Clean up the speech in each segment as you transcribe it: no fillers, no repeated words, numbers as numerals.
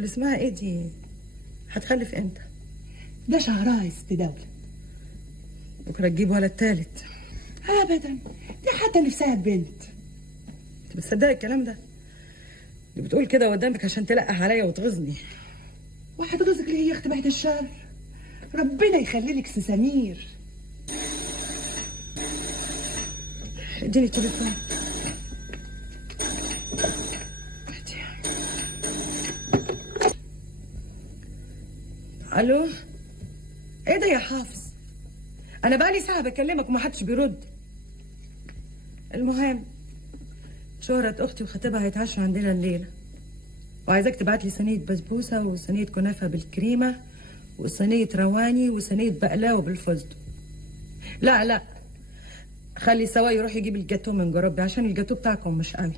واللي اسمها ايه دي هتخلف امتى؟ ده شهرها ست دولة. بكره تجيب ولد تالت؟ ابدا، دي حتى نفسها بنت. انت بتصدقي الكلام ده؟ اللي بتقول كده قدامك عشان تلقح عليا وتغيظني. وهتغيظك ليه يا اختي بعد الشر؟ ربنا يخلي لك سمير. اديني التليفون. الو، ايه ده يا حافظ؟ انا بقالي ساعه بكلمك ومحدش بيرد. المهم شهرة اختي وخطيبها هيتعشوا عندنا الليله، وعايزاك تبعت لي صينيه بسبوسه وصينيه كنافه بالكريمه وصينيه رواني وصينيه بقلاوه بالفستق. لا خلي سواء يروح يجيب الجاتو من جربي عشان الجاتو بتاعكم مش قوي.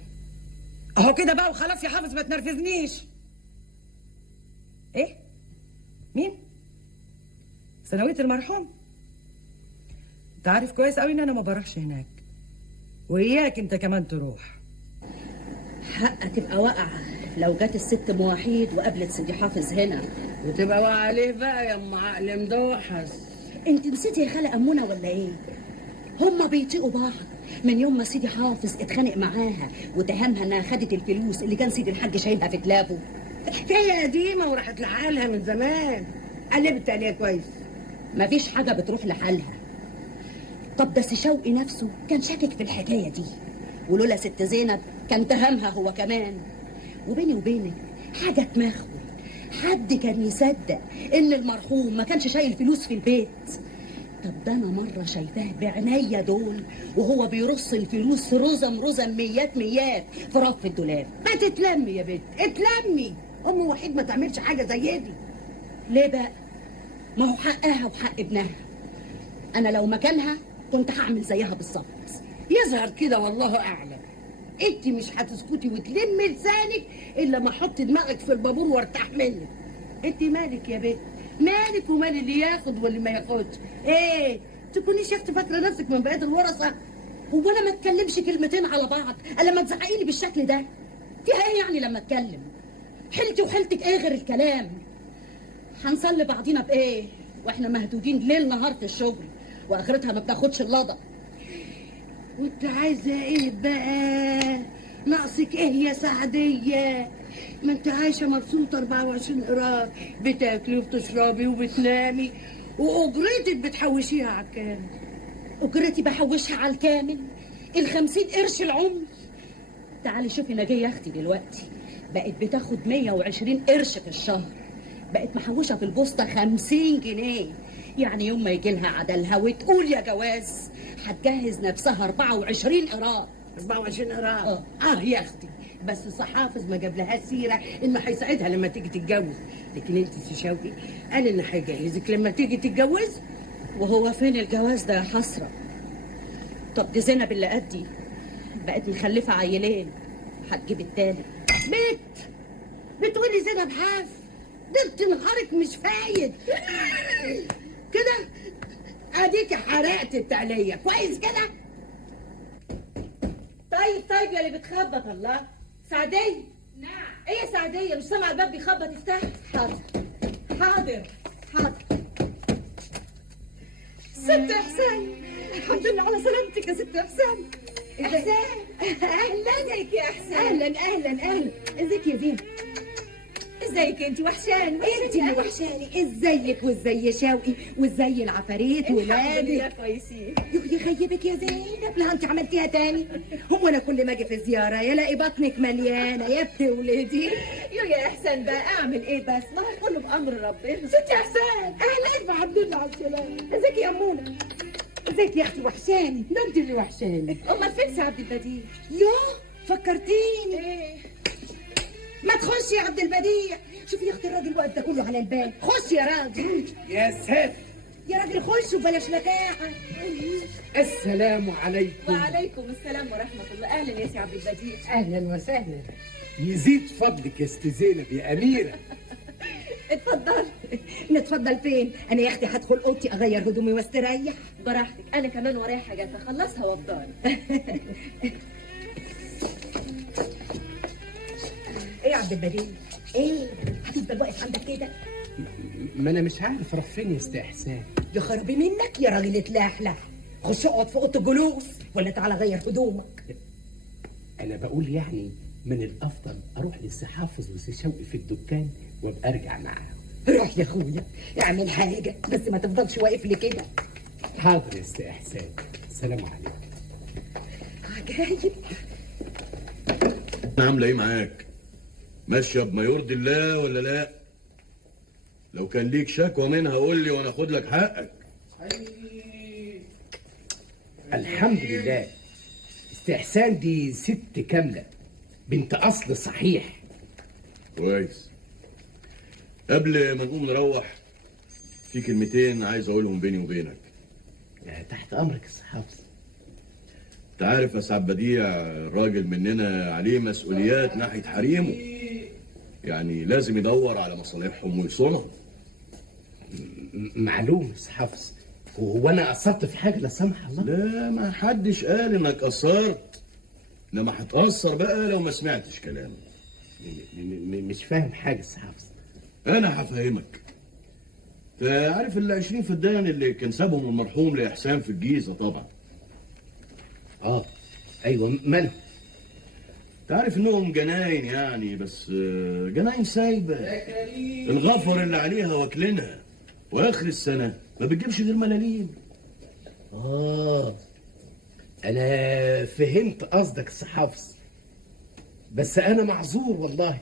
اهو كده بقى وخلاص يا حافظ، ما تنرفزنيش. ايه؟ مين؟ ثانوية المرحوم؟ انت عارف كويس قوي ان انا ما بروحش هناك، وإياك انت كمان تروح. حق تبقى واقعة لو جت الست موحيد وقابلت سيدي حافظ هنا. وتبقى واقعة عليه بقى يا ام عقل مدوحس. انت نسيتي يا خالة أمونة ولا ايه؟ هما بيطيقوا بعض من يوم ما سيدي حافظ اتخانق معاها وتهمها انها خدت الفلوس اللي كان سيدي الحاج شايلها في كلابه. حكاية قديمة وراحت لحالها من زمان. قلبت عليها كويس. مفيش حاجة بتروح لحالها. طب ده سي شوقي نفسه كان شاكك في الحكاية دي، ولولا ست زينب كان تهمها هو كمان. وبيني وبينك حاجة تمخول، حد كان يصدق ان المرحوم ما كانش شايل فلوس في البيت؟ طب ده انا مرة شايفاه بعينيا دول وهو بيرص الفلوس رزم ميات في رف الدولاب. ما تتلمي يا بنت، اتلمي. ام وحيد ما تعملش حاجة زي دي. ليه بقى؟ ما هو حقها وحق ابنها. انا لو مكانها كنت هعمل زيها بالظبط. يظهر كده والله اعلم. انت مش هتسكتي وتلمي لسانك الا ما احط دماغك في البابور وارتاح منك. انت مالك يا بنت؟ مالك ومال اللي ياخد واللي ما ياخدش؟ ايه تكونيش يا اختي فاكره نفسك من بقيه الورثه؟ هو انا ما اتكلمش كلمتين على بعض الا ما تزعقي لي بالشكل ده؟ فيها ايه يعني لما اتكلم؟ حيلتي وحيلتك ايه غير الكلام؟ هنصلي بعضينا بايه واحنا مهدودين ليل نهار في الشغل واخرتها ما بتاخدش اللضا؟ وانت عايزه ايه بقى؟ ناقصك ايه يا سعديه؟ ما انت عايشه مبسوطه 24 قرار، بتاكلي وبتشربي وبتنامي واجرتك بتحوشيها على الكامل. اجرتي بحوشها على الكامل؟ ال50 قرش العمر. تعالي شوفي نجيه يا اختي دلوقتي بقت بتاخد 120 قرش في الشهر، بقت محوشه في البوسطه 50 جنيه. يعني يوم ما يجي لها عدلها وتقول يا جواز هتجهز نفسها 24 قراط. 24 قراط؟ يا اختي بس صحافظ ما جاب لها سيره انه هيساعدها لما تيجي تتجوز. لكن انت سي شوقي قال انه هيجهزك لما تيجي تتجوز. وهو فين الجواز ده يا حسره؟ طب دي زينب اللي قدي بقت مخلفه عيلين، هتجيب التالت. بتقولي زينب حاف؟ ده انت نهارك مش فايد كده. اديكي حرقت التقليه كويس كده. طيب يا اللي بتخبط. الله، سعدية. نعم. ايه يا سعدية؟ مش سامعة الباب بيخبط؟ افتحي. حاضر. ست احسان، الحمد لله على سلامتك يا ست احسان. احسان اهلا. ازيك يا احسان؟ اهلا. ازيك يا زينب؟ ازيك انت؟ وحشاني. انت اللي وحشاني. ازيك وازاي شوقي وازاي العفاريت ولادك؟ الحمد لله كويسين. يخيبك يا زينب، لا انت عملتيها تاني. هو انا كل ما اجي في زياره يلاقي بطنك مليانه يا بتولدي؟ يا احسان بقى اعمل ايه بس؟ ما هو كله بامر ربنا. ست احسان اهلا، الحمد لله على السلامه. ازيك يا امونه؟ ازيك يا اختي؟ وحشاني. ده انت اللي وحشاني. امال فين سي عبد البديع؟ يوه فكرتيني. ايه؟ ما تخش يا عبد البديع. شوفي يا اختي الراجل الوقت ده كله على الباب. خش يا راجل. يا ساتر يا راجل خش وبلاش لكاحه. السلام عليكم. وعليكم السلام ورحمه الله. اهلا يا سي عبد البديع. اهلا وسهلا. يزيد فضلك يا ست زينب يا اميره. اتفضل. نتفضل فين؟ انا يا اختي هدخل اوضتي اغير هدومي واستريح. براحتك، انا كمان ورايا حاجات اخلصها وافضل. ايه يا عبد البديع؟ ايه؟ هتفضل واقف عندك كده؟ ما انا مش عارف اروح فين يا ست احسان. يا خرابي منك يا راجل اتلحلح. خش اقعد في اوضه الجلوس ولا تعالى غير هدومك. انا بقول يعني من الافضل اروح للسي حافظ والسي شوقي في الدكان وابقى ارجع معاهم. روح يا اخويا اعمل حاجه بس ما تفضلش واقف لي كده. حاضر يا ست احسان، سلام عليكم. عجايب. عامله ايه معاك؟ ماشيه بما يرضي الله ولا لا؟ لو كان ليك شكوى منها قول لي وانا اخد لك حقك. الحمد لله. ست احسان دي ست كامله، بنت اصل صحيح. كويس. قبل ما نقوم نروح في كلمتين عايز اقولهم بيني وبينك. تحت امرك يا سي حافظ. انت عارف يا سعد بديع الراجل مننا عليه مسؤوليات ناحيه حريمه، يعني لازم يدور على مصالحهم ويصونها. معلوم يا سي حافظ. هو انا قصرت في حاجه لا سمح الله؟ لا ما حدش قال انك قصرت، انما هتقصر بقى لو ما سمعتش كلامي. مش فاهم حاجه يا سي حافظ. انا هفهمك. انت عارف ال20 فدان اللي كان سابهم المرحوم لاحسان في الجيزه طبعا. ايوه مالهم؟ انت عارف انهم جناين يعني، بس جناين سايبه الغفر اللي عليها واكلينها، واخر السنه ما بتجيبش غير ملاليم. انا فهمت قصدك يا سي حافظ، بس انا معذور والله.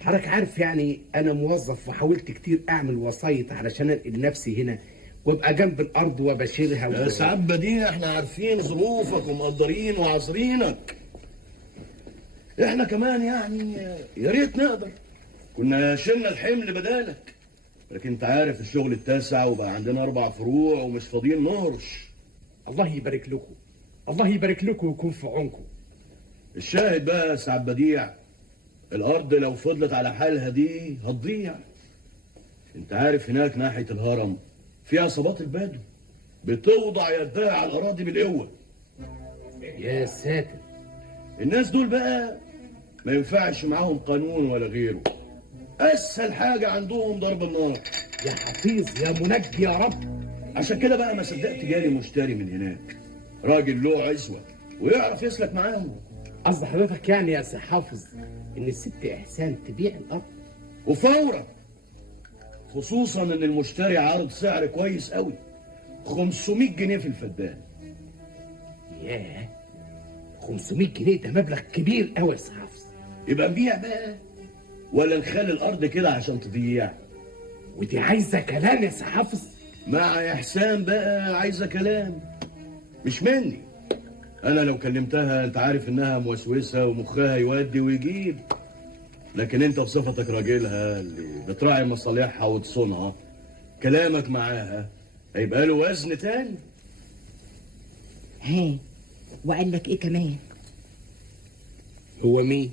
حضرتك عارف يعني انا موظف وحاولت كتير اعمل وسايط علشان انقل نفسي هنا وابقى جنب الارض وبشيلها يا سعد بديع احنا عارفين ظروفك ومقدرين وعذرينك. احنا كمان يعني يا ريت نقدر كنا شلنا الحمل بدالك، لكن انت عارف الشغل اتسع وبقى عندنا 4 فروع ومش فاضيين نهرش. الله يبارك لكم، الله يبارك لكم ويكون في عونكم. الشاهد بقى يا سعد بديع، الارض لو فضلت على حالها دي هتضيع. انت عارف هناك ناحيه الهرم في عصابات البدو بتوضع يدها على الاراضي بالقوه. يا ساتر. الناس دول بقى ما ينفعش معاهم قانون ولا غيره، اسهل حاجه عندهم ضرب النار. يا حفيظ يا منجي يا رب. عشان كده بقى ما صدقت جالي مشتري من هناك، راجل له عزوه ويعرف يسلك معاهم. قصد حضرتك يعني يا سي حافظ ان الست احسان تبيع الارض وفورا، خصوصا ان المشتري عارض سعر كويس قوي، 500 جنيه في الفدان. ياه، 500 جنيه ده مبلغ كبير قوي يا سي حافظ. يبقى نبيع بقى ولا نخلي الارض كده عشان تضيع؟ ودي عايزه كلام يا سي حافظ. مع احسان بقى عايزه كلام مش مني. انا لو كلمتها انت عارف انها موسوسه ومخها يودي ويجيب، لكن انت بصفتك راجلها اللي بتراعي مصالحها وتصونها، كلامك معاها هيبقى له وزن تاني. وقال لك ايه كمان؟ هو مين؟